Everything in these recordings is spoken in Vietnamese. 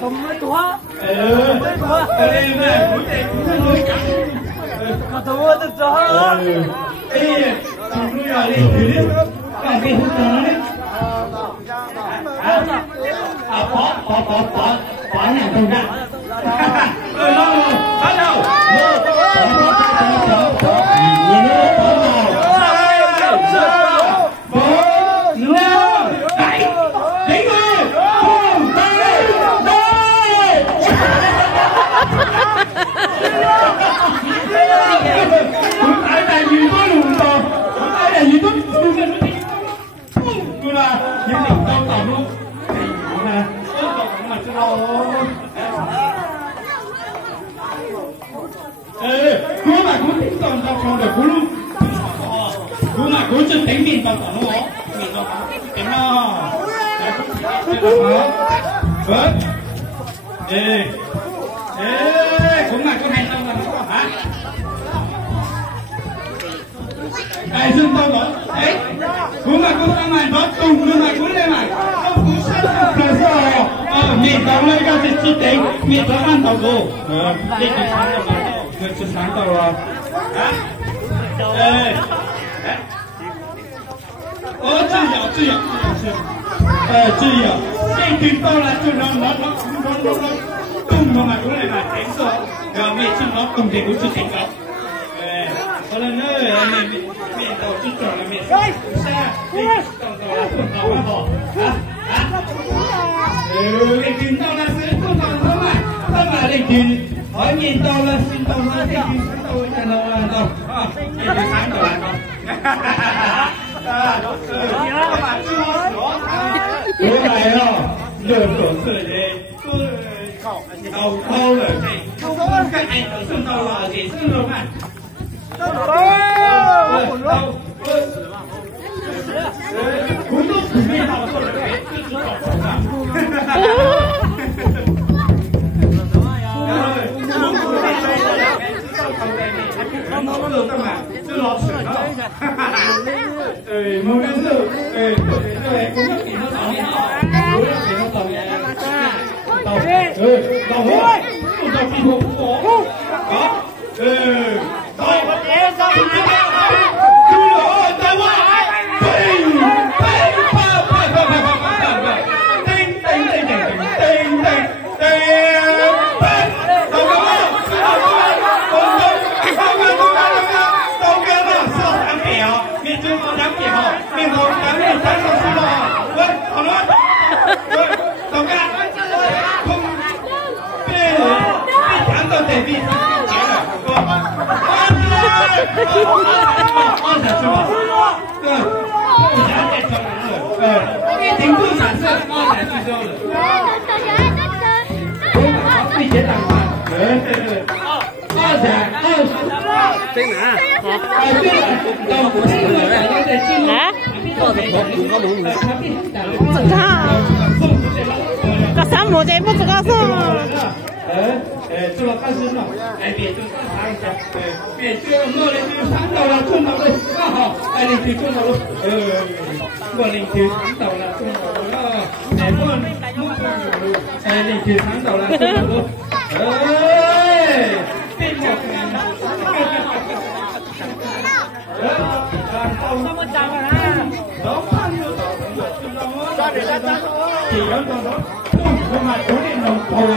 同咩多？đây mà cũng đây cũng nói cả.同我的做。Ê, chúng tôi là đi thử đi. Cái gì không có đấy. Bỏ nhà không ra. Bắt đầu. Cú mà cú tính toàn tao không được cú luôn. Cú mà cú chân tính miền toàn toàn luôn. Miền toàn tính nó. Vâng. Ê, cú mà cú hay tao làm sao hả? Ai dương tao đó? Đấy. Cú mà cú tao mày đó tung luôn mà cú lên mày. Không cú sát rồi sao? Miền toàn lên cái gì tính miền toàn ăn tao cô. Đi đi sang tao đó. Người xuất sáng tao rồi. Hả? Ê. Chưa hiểu. Chưa hiểu. Cái tiếng tao là chưa nó tung mà cũng lại là đánh rồi. Rồi mẹ chứ nó tung thì cũng chưa thành công. Có lần nữa mẹ tao chút trò là mẹ xa. Đi tao là tuần tao mà bỏ. Hả? Lên tiếng tao là sẽ tuần tao thôi mà. Thôi mà lên tiếng. Hỏi nhìn tao là xin tao là lên tiếng sáng tao cho nó là tao. Lên tiếng sáng tao là tao. Bữa này đó, lừa rồi đấy. Câu rồi này. Cái anh ở sân tàu là gì sân rồi mà. Cũng tốt cũng biết tàu rồi đấy. Nó được không ạ? Chưa lọt sửa đâu. Một cái sự cũng rất nó tàu nhé. Đúng là nó tàu nhé. Tàu phi hộ của đó. Tàu có té sao? Cứ rồi tàu quá. Tính tư sản xuất ngon là gì rồi? Hả? có三毛钱不知道是。这个开始了，别就查一下，别这个我的就3到了，中到了，刚好，你去中到了，我领去3到了，中到了，你去3到了，中到了，别搞什么账啊？老看就到了，抓紧来抓！几人到了？我买昨天弄好了，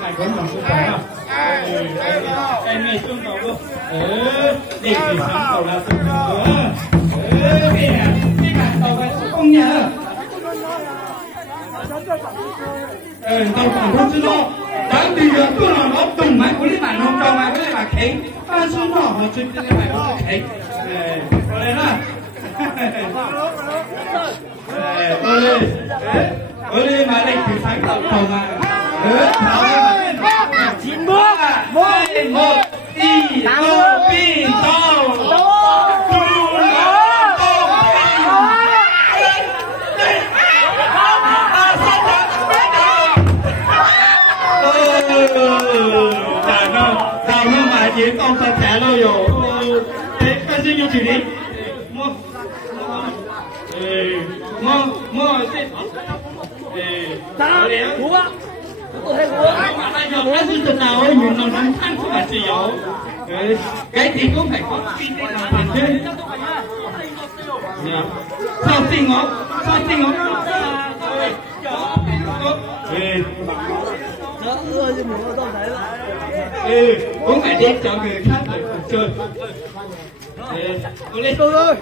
买昨天弄出来了。没中到过，你去3到了，别看到个工人。到广州知道，当地人不能老动买，我哋买农庄买，我哋买田，但是呢，我这边买不是田，过来啦，我哋買嚟條產豆豆嘛，錢冇啊，冇地冇邊度。嘢當實平咯又，跟先要住你，我即咋？我啊，我还我。还是真nào ơi, mình còn nắm khăn không phải chỉ yếu. Cái gì cũng phải có kinh tế làm bản thân. Sao tinh ngó, sao tinh ngó. Cũng phải đi cho người khác để cùng chơi. Lên tôi thôi.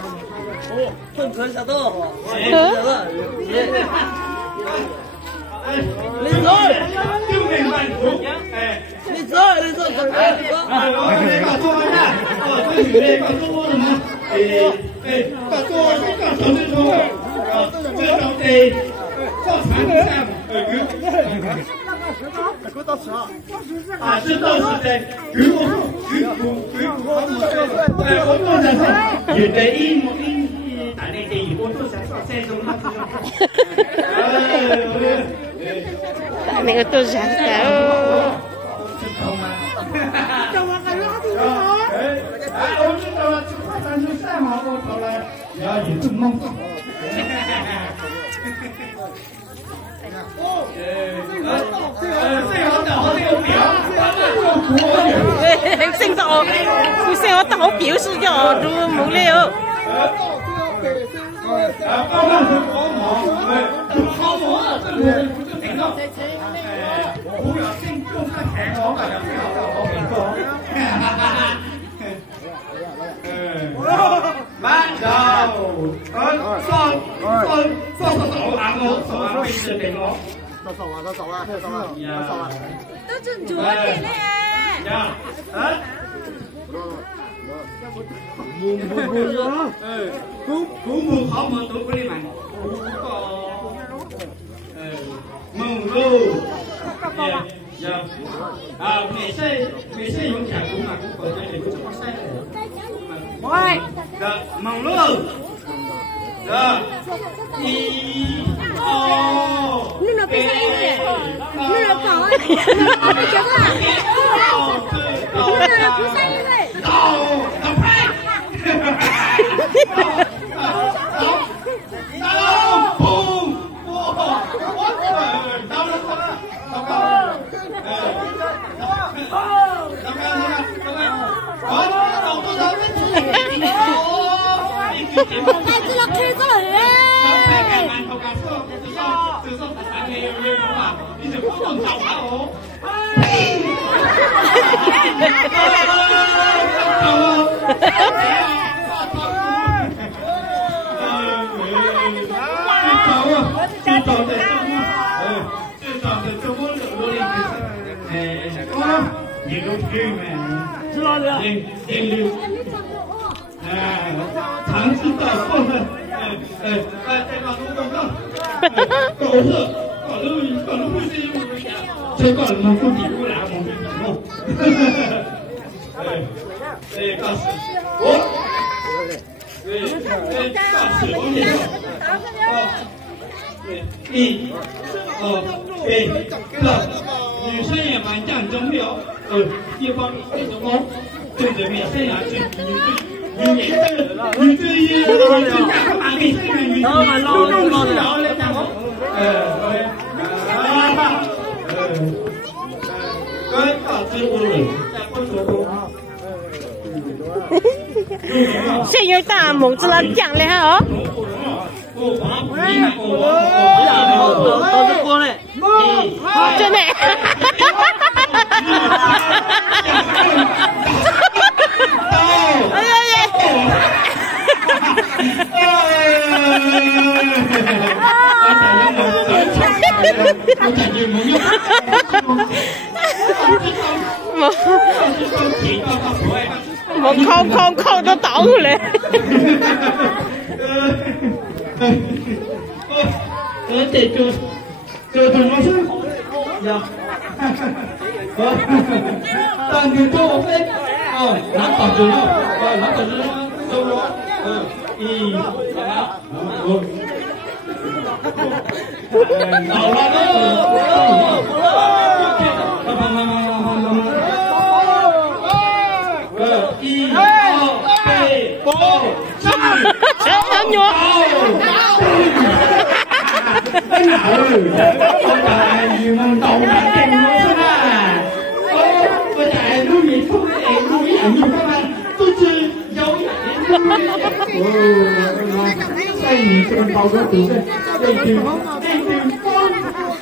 không cần sao đâu. Hả? Lên rồi. Tiêu mình mạnh phúc. Lên rồi, lên rồi. Đây cả tôi nha. Tôi thử đây cả tôi rồi mà. Cả tôi cũng cả tôi đi thôi. Chơi đầu thì cho sáng xem. À,知道是的，举我，我做的是，有的一打那些以后做成这种嘛。Tại này tôi sáng sao?我知道了，咱就三毛我走了，要有这梦。Sinh tỏ, tôi xem nó tỏ biểu示cho rồi muốn liệu. Bắt đầu son ăn ngố son bây giờ để ngó Tôi chuẩn chúa thế này. Cú mù khó mà tôi có đi mày mừng luôn ngày xây những nhà cũng mà cũng có thể cũng có sai rồi mừng luôn rồi đi Nhưng nó phải sai gì? Nhưng nó có nó phải chấm à? Nhưng nó cứ sai như vậy. Tại tôi là thế rồi đấy. Thắng chứ tờ không đây còn đúng không? Cậu sợ, còn lúc gì chứ còn một con gì cũng là một cái gì không? Đây còn ủa? Đây còn sửa có gì không? Đi là女生也蛮讲究的哦，地方为什么对着面生下去女这一干嘛给生下女？捞来干嘛？该打支付了，再不说不。Sẽ như ta muốn cho nó chẳng lên hả? Trên này. Một không nó tổng lên. Để cho thằng nó xuống. Dạ. Tàn người cô phết. Lắm còn rồi đó. Lắm còn rồi đó. Đâu đó. Đâu đó. cái nào trời nhiều mong đầu là kinh luôn à bây giờ nuôi gì không để nuôi nhiều các bạn tôi chơi dấu đây nhìn con tàu có từ đây từ con đây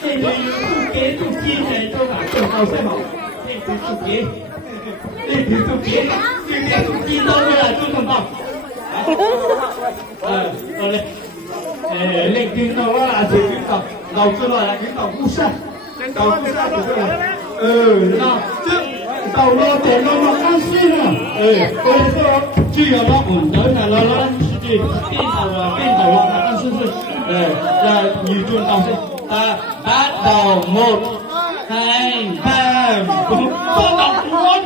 từ kế từ chi này cho cả con tàu sẽ bảo đây từ kế đây từ chi đâu là tôi con tàu lên tiếng đâu là chỉ cái tàu đầu chưa là cái tàu cú sa tàu cú sa được rồi nó chứ tàu nó để nó ăn xuyên rồi bây giờ chỉ là nó ổn tới là nó chỉ bên tàu nó ăn xuyên là nhiều trường tàu sẽ ta bắt đầu 1 2 3 4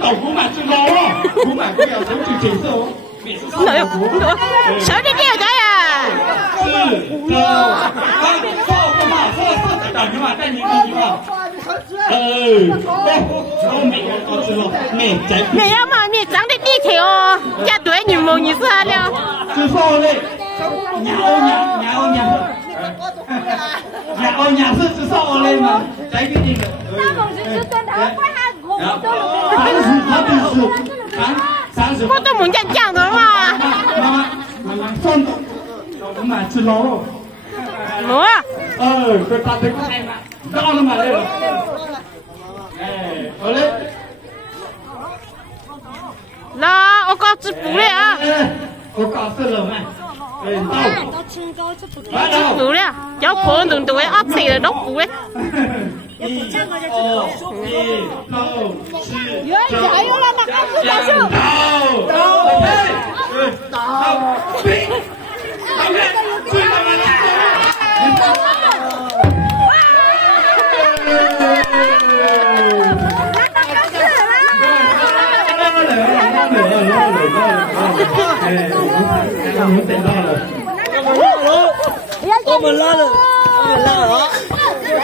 tàu cú mà chưa nó cú mà bây giờ giống chương trình sao sợ đi điều đấy à mẹ em mà mẹ chẳng đi đi theo cha tuổi nhiều mồ như sao đâu chưa sao đấy nhà sư chưa sao lên mà trái cái gì cô tôi muốn nhận chẳng rồi mà son cũng mà chưa lo lúa tôi ta thấy cái này mà rõ nó mà lên lên là ô có chữ bù đấy à ô có sơ lờ mà chữ bù đấy à cháu phun đừng tụi ấp xì là đốt bù đấy Ông mình lo rồi, ông mình lo rồi.